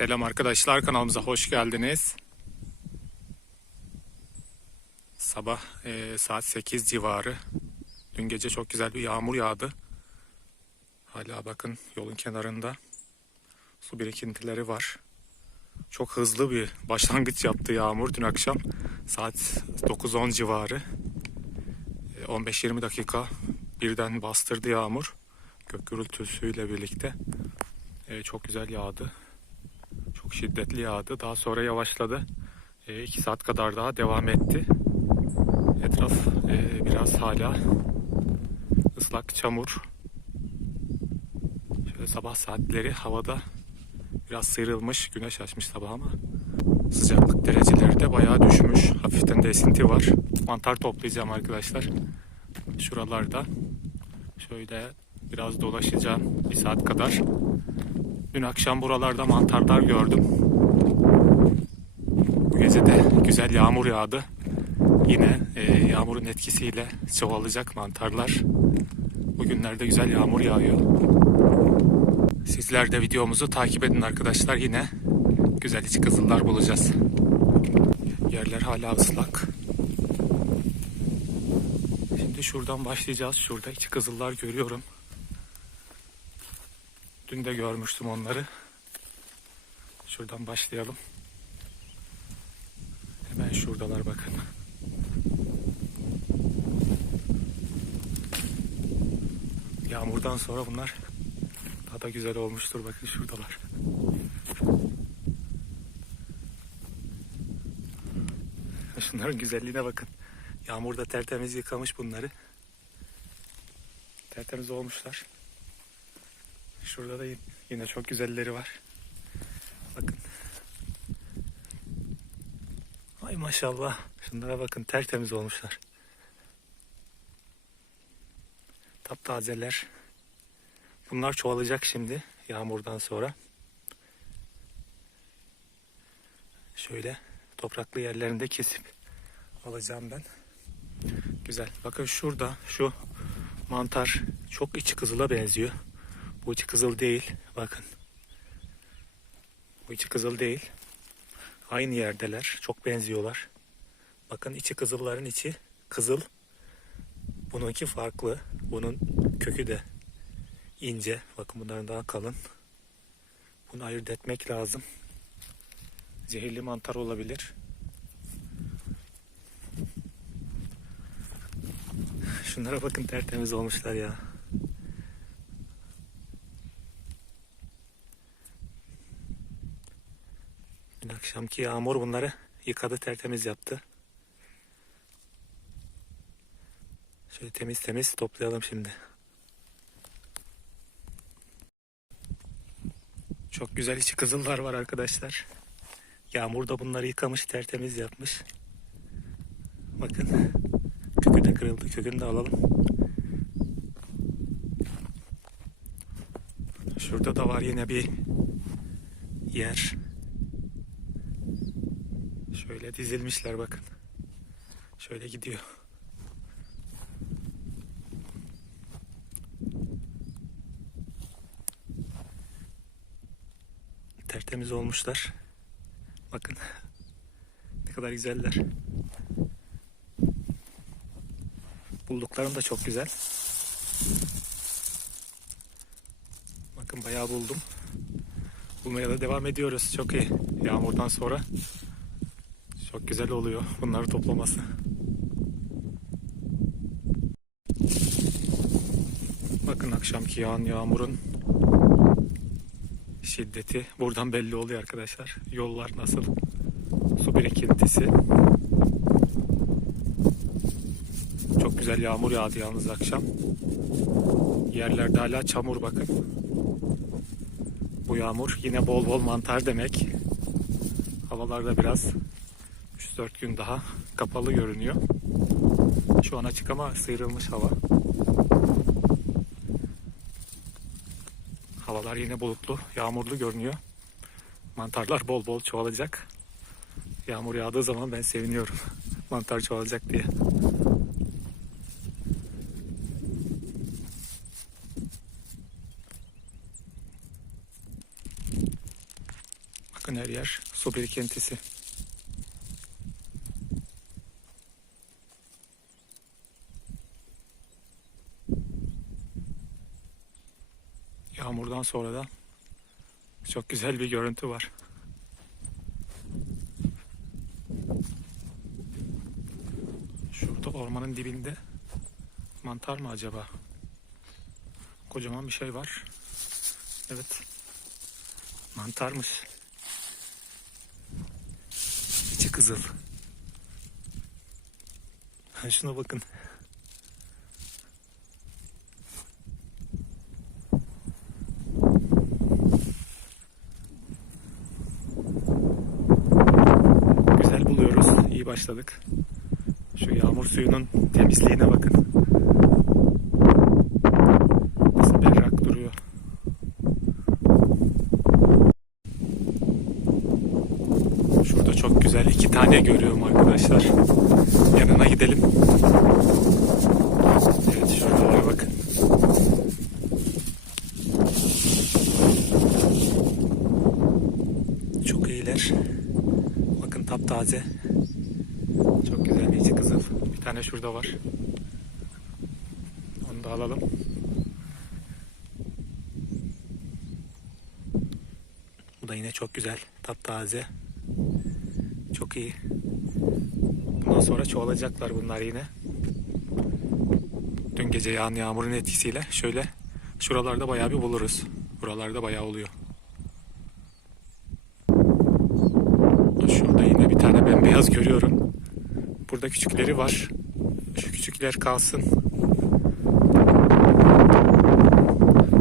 Selam arkadaşlar kanalımıza hoş geldiniz. Sabah e, saat 8 civarı. Dün gece çok güzel bir yağmur yağdı. Hala bakın yolun kenarında su birikintileri var. Çok hızlı bir başlangıç yaptı yağmur dün akşam. Saat 9-10 civarı. E, 15-20 dakika birden bastırdı yağmur. Gök gürültüsüyle birlikte. E, çok güzel yağdı. Çok şiddetli yağdı. Daha sonra yavaşladı. 2 saat kadar daha devam etti. Etraf e, biraz hala ıslak çamur. Şöyle sabah saatleri havada biraz sıyrılmış. Güneş açmış sabah ama sıcaklık dereceleri de bayağı düşmüş. Hafiften de esinti var. Mantar toplayacağım arkadaşlar. Şuralarda. Şöyle biraz dolaşacağım. Bir saat kadar. Dün akşam buralarda mantarlar gördüm. Bu gece de güzel yağmur yağdı. Yine e, yağmurun etkisiyle çoğalacak mantarlar. Bugünlerde güzel yağmur yağıyor. Sizler de videomuzu takip edin arkadaşlar. Yine güzel iç kızıllar bulacağız. Yerler hala ıslak. Şimdi şuradan başlayacağız. Şurada iç kızıllar görüyorum. Dün de görmüştüm onları. Şuradan başlayalım. Hemen şuradalar bakın. Yağmurdan sonra bunlar daha da güzel olmuştur. Bakın şuradalar. Şunların güzelliğine bakın. Yağmurda tertemiz yıkamış bunları. Tertemiz olmuşlar. Şurada da yine çok güzelleri var. Bakın. Ay maşallah. Şunlara bakın tertemiz olmuşlar. Taptazeler. Bunlar çoğalacak şimdi yağmurdan sonra. Şöyle topraklı yerlerinde kesip alacağım ben. Güzel. Bakın şurada şu mantar çok içi kızıla benziyor. Bu içi kızıl değil. Bakın. Bu içi kızıl değil. Aynı yerdeler. Çok benziyorlar. Bakın içi kızılların içi kızıl. Bununki farklı. Bunun kökü de ince. Bakın bunların daha kalın. Bunu ayırt etmek lazım. Zehirli mantar olabilir. Şunlara bakın tertemiz olmuşlar ya. Dün akşamki yağmur bunları yıkadı tertemiz yaptı. Şöyle temiz temiz toplayalım şimdi. Çok güzel içi kızıllar var arkadaşlar. Yağmur da bunları yıkamış tertemiz yapmış. Bakın kökü de kırıldı. Kökünü de alalım. Şurada da var yine bir yer. Şöyle dizilmişler bakın. Şöyle gidiyor. Tertemiz olmuşlar. Bakın. Ne kadar güzeller. Bulduklarım da çok güzel. Bakın bayağı buldum. Bulmaya da devam ediyoruz. Çok iyi. Yağmurdan sonra çok güzel oluyor bunları toplaması. Bakın akşamki yağan yağmurun şiddeti buradan belli oluyor arkadaşlar. Yollar nasıl? Su birikintisi. Çok güzel yağmur yağdı yalnız akşam. Yerlerde hala çamur bakın. Bu yağmur yine bol bol mantar demek. Havalarda biraz 3-4 gün daha kapalı görünüyor. Şu an açık ama sıyrılmış hava. Havalar yine bulutlu, yağmurlu görünüyor. Mantarlar bol bol çoğalacak. Yağmur yağdığı zaman ben seviniyorum. Mantar çoğalacak diye. Bakın her yer su birikintisi. Yağmurdan sonra da çok güzel bir görüntü var. Şurada ormanın dibinde mantar mı acaba? Kocaman bir şey var. Evet. Mantarmış. İçi kızıl. Şuna bakın. Güzel buluyoruz. İyi başladık. Şu yağmur suyunun temizliğine bakın. Nasıl berrak duruyor. Şurada çok güzel iki tane görüyorum arkadaşlar. Yanına gidelim. Evet şuralara bakın. Çok iyiler. Bakın taptaze. Çok güzel içi kızıl. Şurada var. Onu da alalım. Bu da yine çok güzel. Taptaze. Çok iyi. Bundan sonra çoğalacaklar bunlar yine. Dün gece yağan yağmurun etkisiyle şöyle şuralarda bayağı bir buluruz. Buralarda bayağı oluyor. Şurada yine bir tane bembeyaz görüyorum. Burada küçükleri var. Küçükler kalsın.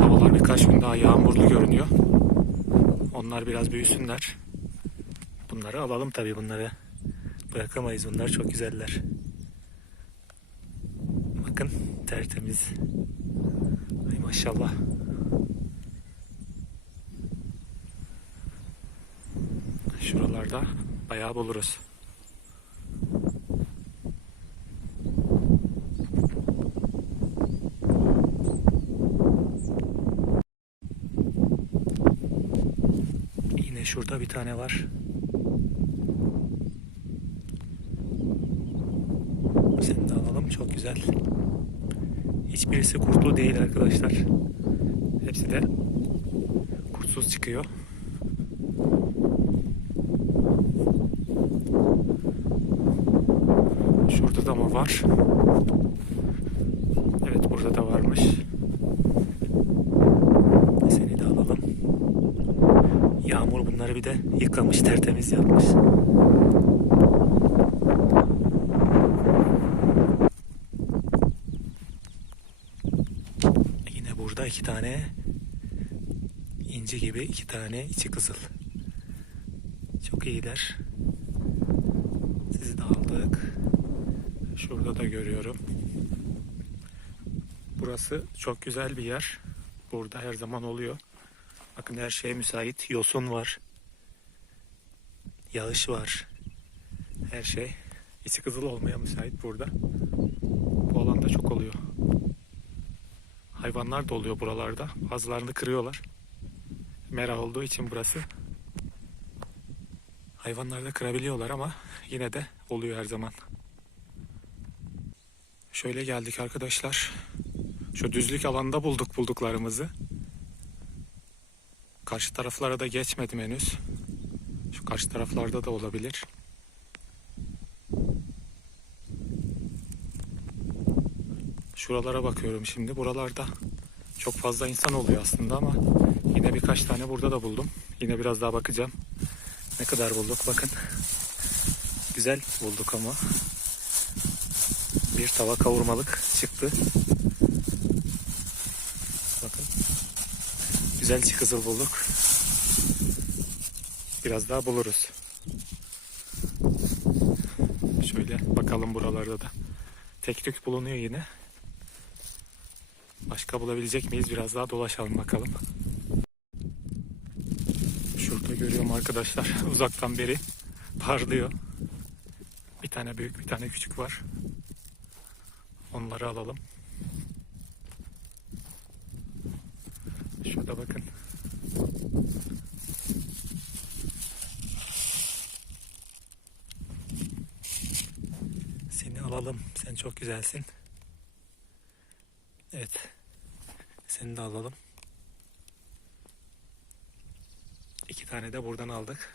Havalar birkaç gün daha yağmurlu görünüyor. Onlar biraz büyüsünler. Bunları alalım tabii bunları. Bırakamayız bunlar çok güzeller. Bakın tertemiz. Ay maşallah. Şuralarda bayağı buluruz. Yine şurada bir tane var. Seni de alalım. Çok güzel. Hiçbirisi kurtlu değil arkadaşlar. Hepsi de kurtsuz çıkıyor. Şurada da mı var? Evet burada da varmış. Seni de alalım. De yıkamış tertemiz yapmış. Yine burada iki tane inci gibi iki tane içi kızıl. Çok iyiler. Sizi de aldık. Şurada da görüyorum. Burası çok güzel bir yer. Burada her zaman oluyor. Bakın her şeye müsait. Yosun var. Yağış var. Her şey. İçi kızıl olmaya müsait burada. Bu alanda çok oluyor. Hayvanlar da oluyor buralarda. Bazılarını kırıyorlar. Mera olduğu için burası. Hayvanlar da kırabiliyorlar ama yine de oluyor her zaman. Şöyle geldik arkadaşlar. Şu düzlük alanda bulduk bulduklarımızı. Karşı taraflara da geçmedim henüz. Şu karşı taraflarda da olabilir. Şuralara bakıyorum şimdi. Buralarda çok fazla insan oluyor aslında ama yine birkaç tane burada da buldum. Yine biraz daha bakacağım. Ne kadar bulduk bakın. Güzel bulduk ama. Bir tava kavurmalık çıktı. Bakın. Güzel kızıl bulduk. Biraz daha buluruz. Şöyle bakalım buralarda da. Tek tük bulunuyor yine. Başka bulabilecek miyiz? Biraz daha dolaşalım bakalım. Şurada görüyorum arkadaşlar. Uzaktan beri parlıyor. Bir tane büyük bir tane küçük var. Onları alalım. Şurada bakın. Alalım. Sen çok güzelsin. Evet. Seni de alalım. İki tane de buradan aldık.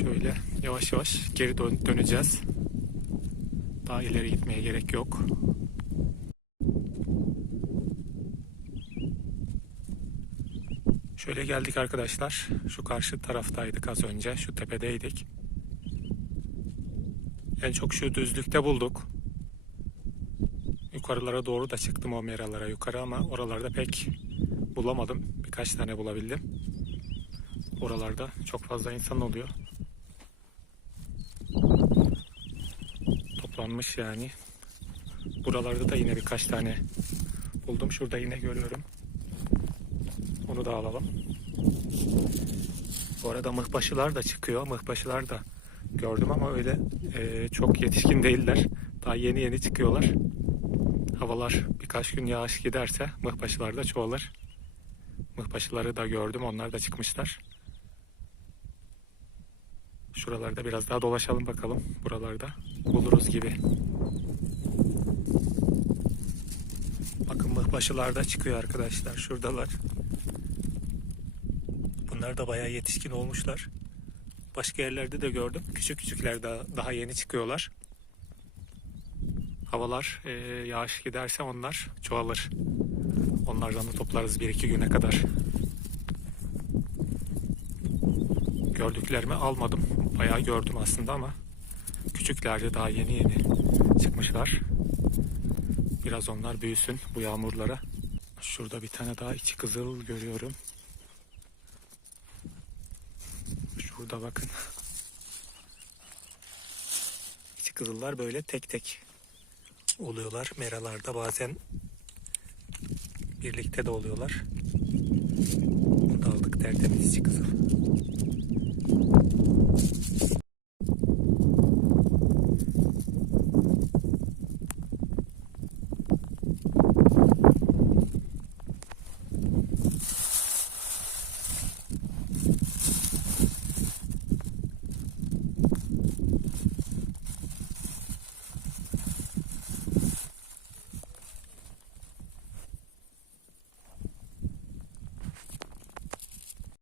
Şöyle yavaş yavaş geri dön- döneceğiz. Daha ileri gitmeye gerek yok. Şöyle geldik arkadaşlar. Şu karşı taraftaydık az önce. Şu tepedeydik. En çok şu düzlükte bulduk. Yukarılara doğru da çıktım o meralara yukarı ama oralarda pek bulamadım. Birkaç tane bulabildim. Oralarda çok fazla insan oluyor. Toplanmış yani. Buralarda da yine birkaç tane buldum. Şurada yine görüyorum. Onu da alalım. Bu arada mıhbaşılar da çıkıyor. Mıhbaşılar da gördüm ama öyle e, çok yetişkin değiller. Daha yeni yeni çıkıyorlar. Havalar birkaç gün yağış giderse mıhbaşılar da çoğalır. Mıhbaşıları da gördüm. Onlar da çıkmışlar. Şuralarda biraz daha dolaşalım bakalım. Buralarda buluruz gibi. Bakın mıhbaşılar da çıkıyor arkadaşlar. Şuradalar. Bunlar da bayağı yetişkin olmuşlar. Başka yerlerde de gördüm. Küçük küçükler daha, daha yeni çıkıyorlar. Havalar e, yağış giderse onlar çoğalır. Onlardan da toplarız bir iki güne kadar. Gördüklerimi almadım. Bayağı gördüm aslında ama küçüklerdi daha yeni yeni çıkmışlar. Biraz onlar büyüsün bu yağmurlara. Şurada bir tane daha içi kızıl görüyorum. Şurada bakın. İçi kızıllar böyle tek tek oluyorlar. Meralarda bazen birlikte de oluyorlar. Bunu da aldık tertemiz kızıl.